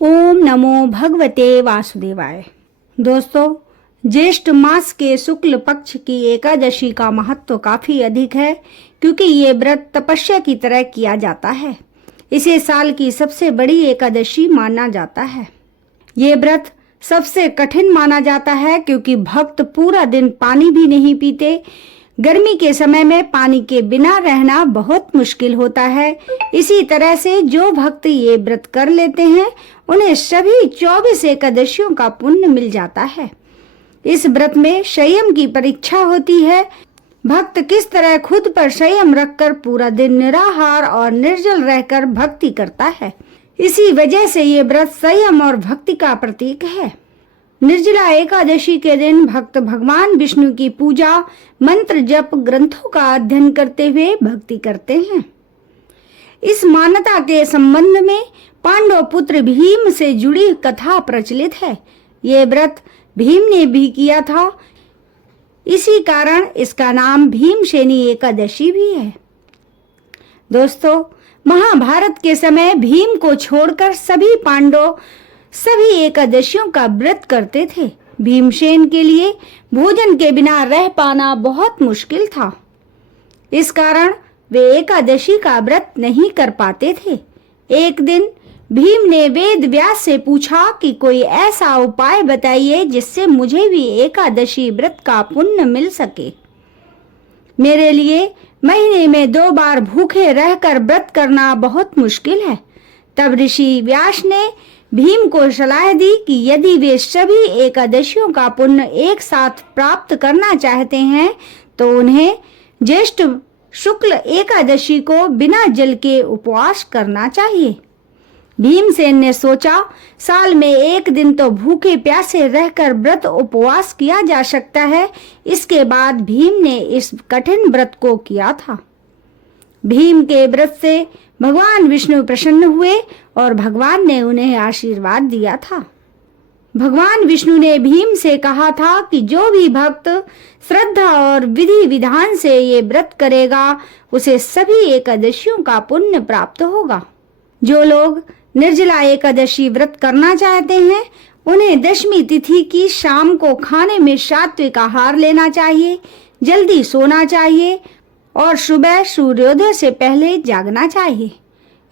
ओम नमो भगवते वासुदेवाय। दोस्तों, ज्येष्ठ मास के शुक्ल पक्ष की एकादशी का महत्व काफी अधिक है, क्योंकि ये व्रत तपस्या की तरह किया जाता है। इसे साल की सबसे बड़ी एकादशी माना जाता है। ये व्रत सबसे कठिन माना जाता है, क्योंकि भक्त पूरा दिन पानी भी नहीं पीते। गर्मी के समय में पानी के बिना रहना बहुत मुश्किल होता है। इसी तरह से जो भक्त ये व्रत कर लेते हैं, उन्हें सभी 24 एकादशियों का पुण्य मिल जाता है। इस व्रत में संयम की परीक्षा होती है। भक्त किस तरह खुद पर संयम रखकर पूरा दिन निराहार और निर्जल रहकर भक्ति करता है। इसी वजह से ये व्रत संयम और भक्ति का प्रतीक है। निर्जला एकादशी के दिन भक्त भगवान विष्णु की पूजा, मंत्र जप, ग्रंथों का अध्ययन करते हुए भक्ति करते हैं। इस मान्यता के संबंध में पांडव पुत्र भीम से जुड़ी कथा प्रचलित है। ये व्रत भीम ने भी किया था, इसी कारण इसका नाम भीमसेनी एकादशी भी है। दोस्तों, महाभारत के समय भीम को छोड़कर सभी पांडव सभी एकादशियों का व्रत करते थे। भीमसेन के लिए भोजन के बिना रह पाना बहुत मुश्किल था। इस कारण वे एकादशी का व्रत नहीं कर पाते थे। एक दिन भीम ने वेद व्यास से पूछा कि कोई ऐसा उपाय बताइए जिससे मुझे भी एकादशी व्रत का पुण्य मिल सके। मेरे लिए महीने में 2 बार भूखे रहकर व्रत करना बहुत मुश्किल है। तब ऋषि व्यास ने भीम को सलाह दी कि यदि वे सभी एकादशियों का पुण्य एक साथ प्राप्त करना चाहते हैं, तो उन्हें ज्येष्ठ शुक्ल एकादशी को बिना जल के उपवास करना चाहिए। भीमसेन ने सोचा, साल में एक दिन तो भूखे प्यासे रहकर व्रत उपवास किया जा सकता है। इसके बाद भीम ने इस कठिन व्रत को किया था। भीम के व्रत से भगवान विष्णु प्रसन्न हुए और भगवान ने उन्हें आशीर्वाद दिया था। भगवान विष्णु ने भीम से कहा था कि जो भी भक्त श्रद्धा और विधि विधान से ये व्रत करेगा, उसे सभी एकादशियों का पुण्य प्राप्त होगा। जो लोग निर्जला एकादशी व्रत करना चाहते हैं, उन्हें दशमी तिथि की शाम को खाने में सात्विक आहार लेना चाहिए, जल्दी सोना चाहिए और सुबह सूर्योदय से पहले जागना चाहिए।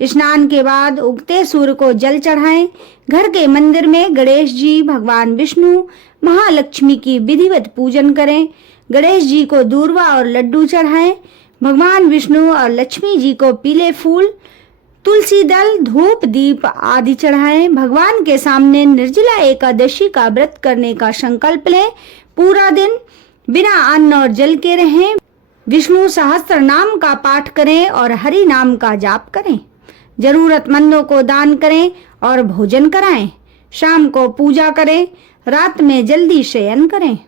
स्नान के बाद उगते सूर्य को जल चढ़ाएं। घर के मंदिर में गणेश जी, भगवान विष्णु, महालक्ष्मी की विधिवत पूजन करें। गणेश जी को दूर्वा और लड्डू चढ़ाएं। भगवान विष्णु और लक्ष्मी जी को पीले फूल, तुलसी दल, धूप, दीप आदि चढ़ाएं। भगवान के सामने निर्जला एकादशी का व्रत करने का संकल्प लें। पूरा दिन बिना अन्न और जल के रहें। विष्णु सहस्त्र नाम का पाठ करें और हरि नाम का जाप करें। जरूरतमंदों को दान करें और भोजन कराएं। शाम को पूजा करें। रात में जल्दी शयन करें।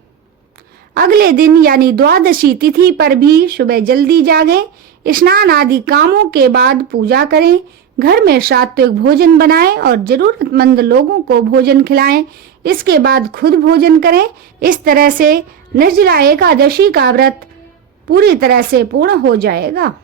अगले दिन यानी द्वादशी तिथि पर भी सुबह जल्दी जागें। स्नान आदि कामों के बाद पूजा करें। घर में सात्विक भोजन बनाएं और जरूरतमंद लोगों को भोजन खिलाएं। इसके बाद खुद भोजन करें। इस तरह से निर्जला एकादशी का व्रत पूरी तरह से पूर्ण हो जाएगा।